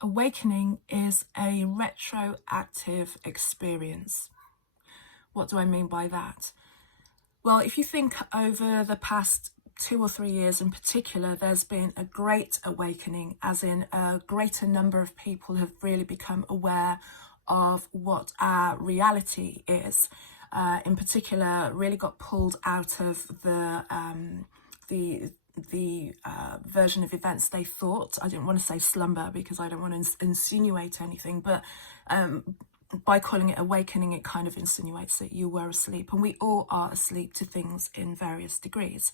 Awakening is a retroactive experience. What do I mean by that? Well, if you think over the past 2 or 3 years in particular, there's been a great awakening, as in a greater number of people have really become aware of what our reality is. In particular, really got pulled out of the version of events they thought. I didn't want to say slumber because I don't want to insinuate anything, but by calling it awakening, it kind of insinuates that you were asleep, and we all are asleep to things in various degrees.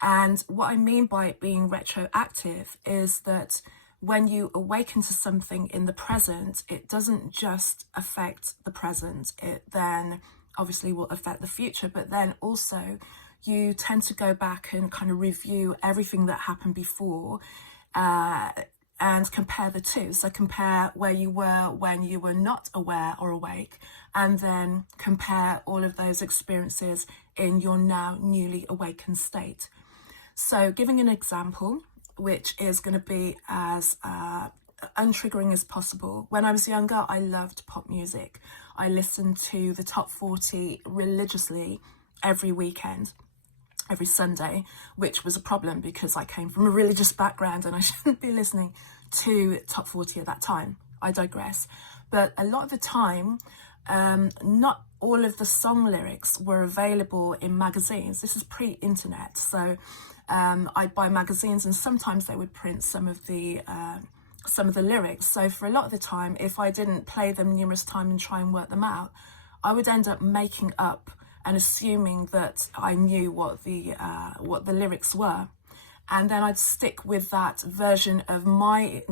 And what I mean by it being retroactive is that when you awaken to something in the present, it doesn't just affect the present, it then obviously will affect the future, but then also you tend to go back and kind of review everything that happened before and compare the two. So compare where you were when you were not aware or awake, and then compare all of those experiences in your now newly awakened state. So giving an example, which is going to be as untriggering as possible. When I was younger, I loved pop music. I listened to the top 40 religiously every weekend, every Sunday, which was a problem because I came from a religious background and I shouldn't be listening to top 40 at that time. I digress. But a lot of the time, not all of the song lyrics were available in magazines. This is pre-internet, so I'd buy magazines, and sometimes they would print some of the lyrics. So for a lot of the time, if I didn't play them numerous times and try and work them out, I would end up making up and assuming that I knew what the lyrics were, and then I'd stick with that version of my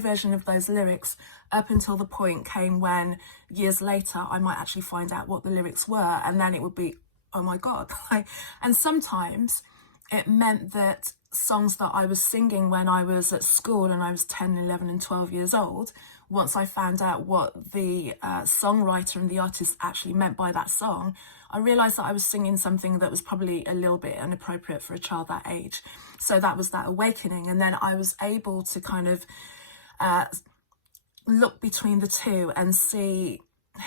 version of those lyrics up until the point came when years later I might actually find out what the lyrics were, and then it would be, oh my god. And sometimes it meant that songs that I was singing when I was at school and I was 10, 11 and 12 years old, once I found out what the songwriter and the artist actually meant by that song, I realised that I was singing something that was probably a little bit inappropriate for a child that age. So that was that awakening. And then I was able to kind of look between the two and see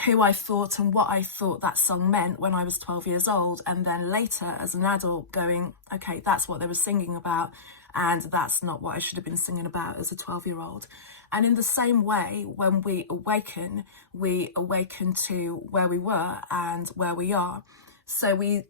who I thought and what I thought that song meant when I was 12 years old, and then later as an adult going, okay, that's what they were singing about, and that's not what I should have been singing about as a 12-year-old. And in the same way, when we awaken to where we were and where we are. So we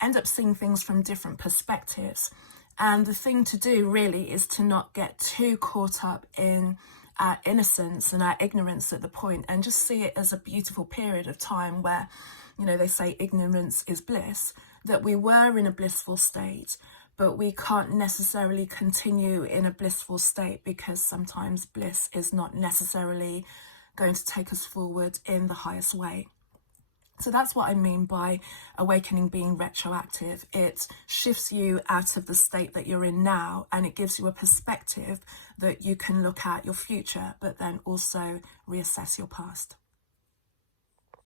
end up seeing things from different perspectives. And the thing to do really is to not get too caught up in our innocence and our ignorance at the point, and just see it as a beautiful period of time where, you know, they say ignorance is bliss, that we were in a blissful state, but we can't necessarily continue in a blissful state because sometimes bliss is not necessarily going to take us forward in the highest way. So that's what I mean by awakening being retroactive. It shifts you out of the state that you're in now, and it gives you a perspective that you can look at your future, but then also reassess your past.